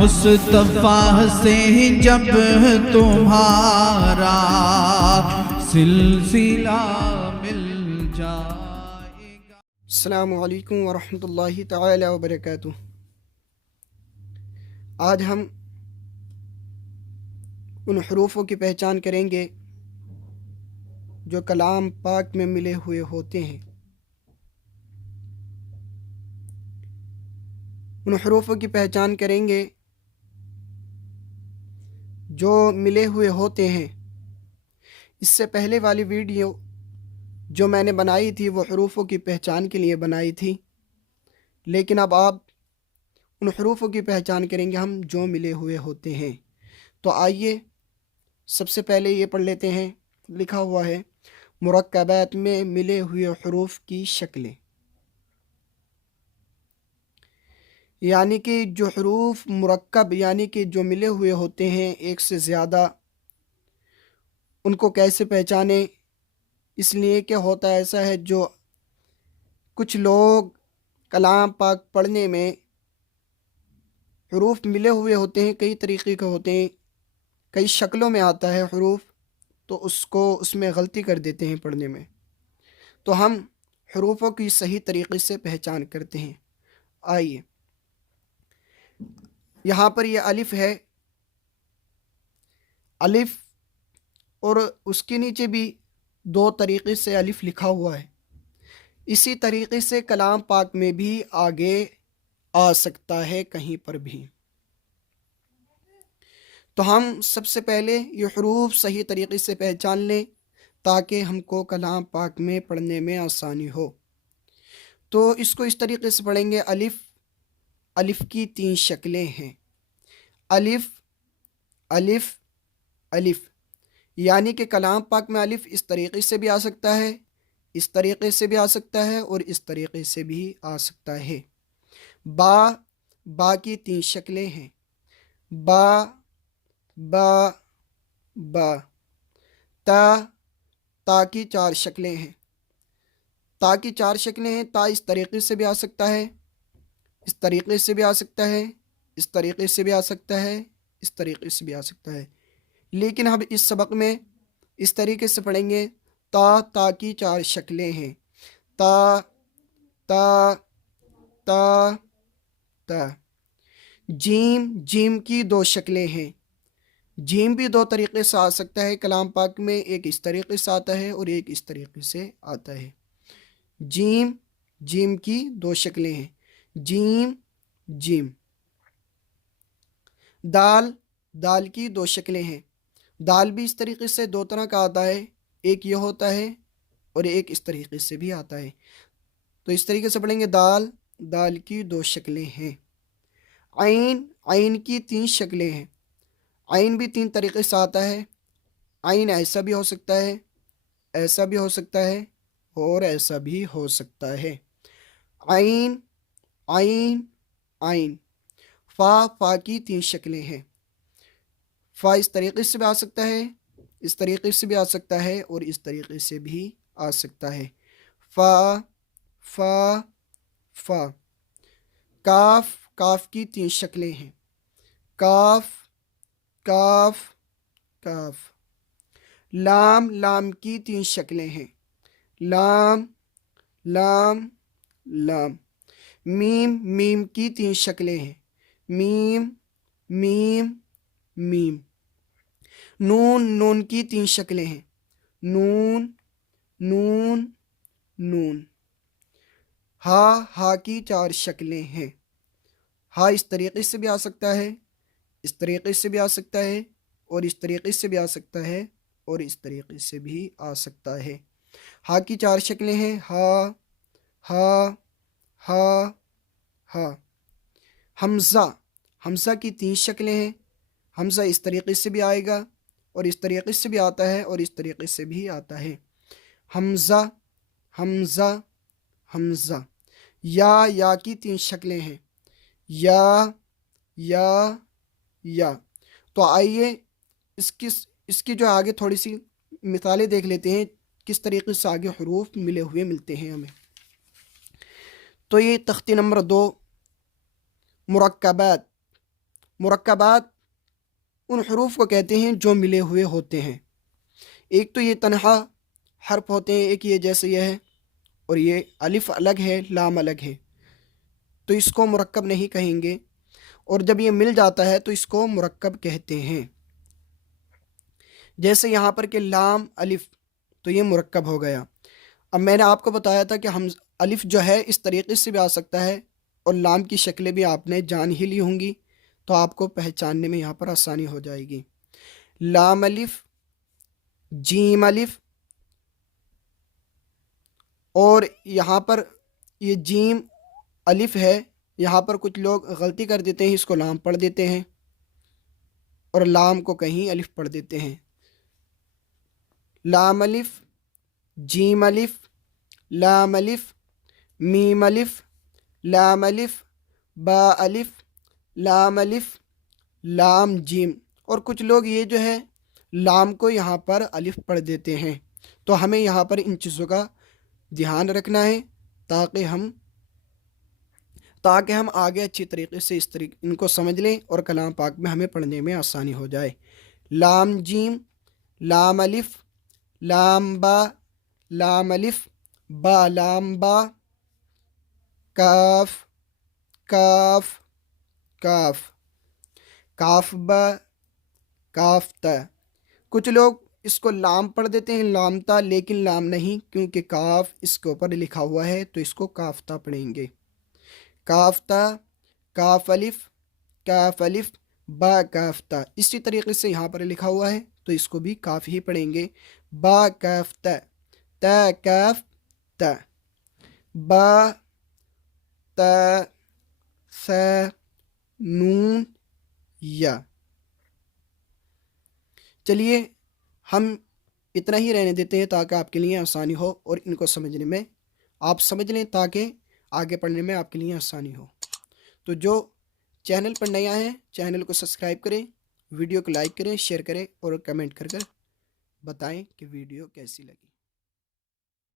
مصطفیٰ سے جب تمہارا سلسلہ مل جائے گا۔ السلام علیکم ورحمۃ اللہ تعالی وبرکاتہ۔ آج ہم ان حروفوں کی پہچان کریں گے جو کلام پاک میں ملے ہوئے ہوتے ہیں۔ ان حروفوں کی پہچان کریں گے جو ملے ہوئے ہوتے ہیں۔ اس سے پہلے والی ویڈیو جو میں نے بنائی تھی وہ حروفوں کی پہچان کے لیے بنائی تھی، لیکن اب آپ ان حروفوں کی پہچان کریں گے ہم جو ملے ہوئے ہوتے ہیں۔ تو آئیے سب سے پہلے یہ پڑھ لیتے ہیں۔ لکھا ہوا ہے مرکبات میں ملے ہوئے حروف کی شکلیں، یعنی کہ جو حروف مرکب یعنی کہ جو ملے ہوئے ہوتے ہیں ایک سے زیادہ، ان کو کیسے پہچانیں؟ اس لیے کہ ہوتا ایسا ہے جو کچھ لوگ کلام پاک پڑھنے میں حروف ملے ہوئے ہوتے ہیں، کئی طریقے کے ہوتے ہیں، کئی شکلوں میں آتا ہے حروف، تو اس میں غلطی کر دیتے ہیں پڑھنے میں۔ تو ہم حروفوں کی صحیح طریقے سے پہچان کرتے ہیں۔ آئیے یہاں پر یہ الف ہے، الف، اور اس کے نیچے بھی دو طریقے سے الف لکھا ہوا ہے۔ اسی طریقے سے کلام پاک میں بھی آگے آ سکتا ہے کہیں پر بھی۔ تو ہم سب سے پہلے یہ حروف صحیح طریقے سے پہچان لیں تاکہ ہم کو کلام پاک میں پڑھنے میں آسانی ہو۔ تو اس کو اس طریقے سے پڑھیں گے۔ الف، الف کی 3 شکلیں ہیں۔ الف، الف، الف، یعنی کہ کلام پاک میں الف اس طریقے سے بھی آ سکتا ہے، اس طریقے سے بھی آ سکتا ہے، اور اس طریقے سے بھی آ سکتا ہے۔ با، با کی 3 شکلیں ہیں۔ با، با، با۔ تا، تا کی 4 شکلیں ہیں۔ تا کی 4 شکلیں ہیں۔ تا اس طریقے سے بھی آ سکتا ہے، اس طریقے سے بھی آ سکتا ہے، اس طریقے سے بھی آ سکتا ہے، اس طریقے سے بھی آ سکتا ہے، لیکن ہم اس سبق میں اس طریقے سے پڑھیں گے۔ تا، تا کی 4 شکلیں ہیں۔ تا، تا، تا، تا۔ جیم، جیم کی 2 شکلیں ہیں۔ جیم بھی 2 طریقے سے آ سکتا ہے کلام پاک میں، ایک اس طریقے سے آتا ہے اور ایک اس طریقے سے آتا ہے۔ جیم، جیم کی 2 شکلیں ہیں۔ جیم، جیم۔ دال، دال کی 2 شکلیں ہیں۔ دال بھی اس طریقے سے 2 طرح کا آتا ہے، ایک یہ ہوتا ہے اور ایک اس طریقے سے بھی آتا ہے۔ تو اس طریقے سے پڑھیں گے دال، دال کی 2 شکلیں ہیں۔ عین، عین کی 3 شکلیں ہیں۔ عین بھی 3 طریقے سے آتا ہے۔ عین ایسا بھی ہو سکتا ہے، ایسا بھی ہو سکتا ہے، اور ایسا بھی ہو سکتا ہے۔ عین، عین، عین۔ فا، فا کی 3 شکلیں ہیں۔ فا اس طریقے سے بھی آ سکتا ہے، اس طریقے سے بھی آ سکتا ہے، اور اس طریقے سے بھی آ سکتا ہے۔ فا، فا، فا۔ کاف، کاف کی 3 شکلیں ہیں۔ کاف، کاف، کاف۔ لام، لام کی 3 شکلیں ہیں۔ لام، لام، لام۔ میم، میم کی 3 شکلیں ہیں۔ میم، میم، میم۔ نون، نون کی 3 شکلیں ہیں۔ نون، نون، نون۔ ہا، ہا کی 4 شکلیں ہیں۔ ہا اس طریقے سے بھی آ سکتا ہے، اس طریقے سے بھی آ سکتا ہے، اور اس طریقے سے بھی آ سکتا ہے، اور اس طریقے سے بھی آ سکتا ہے۔ ہا کی 4 شکلیں ہیں۔ ہا، ہا، ہا، ہا۔ حمزہ، حمزہ کی 3 شکلیں ہیں۔ حمزہ اس طریقے سے بھی آئے گا، اور اس طریقے سے بھی آتا ہے، اور اس طریقے سے بھی آتا ہے۔ حمزہ، حمزہ، حمزہ۔ یا، یا کی 3 شکلیں ہیں۔ یا، یا، یا۔ تو آئیے اس کی جو آگے تھوڑی سی مثالیں دیکھ لیتے ہیں، کس طریقے سے آگے حروف ملے ہوئے ملتے ہیں ہمیں۔ تو یہ تختی نمبر 2 مرکبات، مرکبات ان حروف کو کہتے ہیں جو ملے ہوئے ہوتے ہیں. ایک تو یہ تنہا حرف ہوتے ہیں، ایک یہ جیسے یہ ہے، اور یہ الف الگ ہے، لام الگ ہے، تو اس کو مرکب نہیں کہیں گے. اور جب یہ مل جاتا ہے تو اس کو مرکب کہتے ہیں. جیسے یہاں پر کہ لام الف، تو یہ مرکب ہو گیا. اب میں نے آپ کو بتایا تھا کہ الف جو ہے اس طریقے سے بھی آ سکتا ہے، اور لام کی شکلیں بھی آپ نے جان ہی لی ہوں گی، تو آپ کو پہچاننے میں یہاں پر آسانی ہو جائے گی. لام الف، جیم الف، اور یہاں پر یہ جیم الف ہے، یہاں پر کچھ لوگ غلطی کر دیتے ہیں، اس کو لام پڑھ دیتے ہیں اور لام کو کہیں الف پڑھ دیتے ہیں. لام الف، جیم الف، لام الف، میم الف، لام الف، با الف، لام الف، لام جیم. اور کچھ لوگ یہ جو ہے لام کو یہاں پر الف پڑھ دیتے ہیں. تو ہمیں یہاں پر ان چیزوں کا دھیان رکھنا ہے تاکہ ہم آگے اچھی طریقے سے ان کو سمجھ لیں اور کلام پاک میں ہمیں پڑھنے میں آسانی ہو جائے. لام جیم، لام الف، لام با، لام الف، با لام با، کاف، کاف، کاف، کاف با، کاف تا. کچھ لوگ اس کو لام پڑھ دیتے ہیں، لام تا، لیکن لام نہیں، کیونکہ کاف اس کے اوپر لکھا ہوا ہے تو اس کو کاف تا پڑھیں گے. کاف تا، کاف الف، کاف الف، با کاف تا. اسی طریقے سے یہاں پر لکھا ہوا ہے تو اس کو بھی کاف ہی پڑھیں گے. با کاف تا، تا کاف تا، با تا سا نون یا. چلیے ہم اتنا ہی رہنے دیتے ہیں تاکہ آپ کے لیے آسانی ہو اور ان کو سمجھنے میں آپ سمجھ لیں، تاکہ آگے پڑھنے میں آپ کے لیے آسانی ہو. تو جو چینل پر نیا ہیں چینل کو سبسکرائب کریں، ویڈیو کو لائک کریں، شیئر کریں اور کمنٹ کر بتائیں کہ ویڈیو کیسی لگی.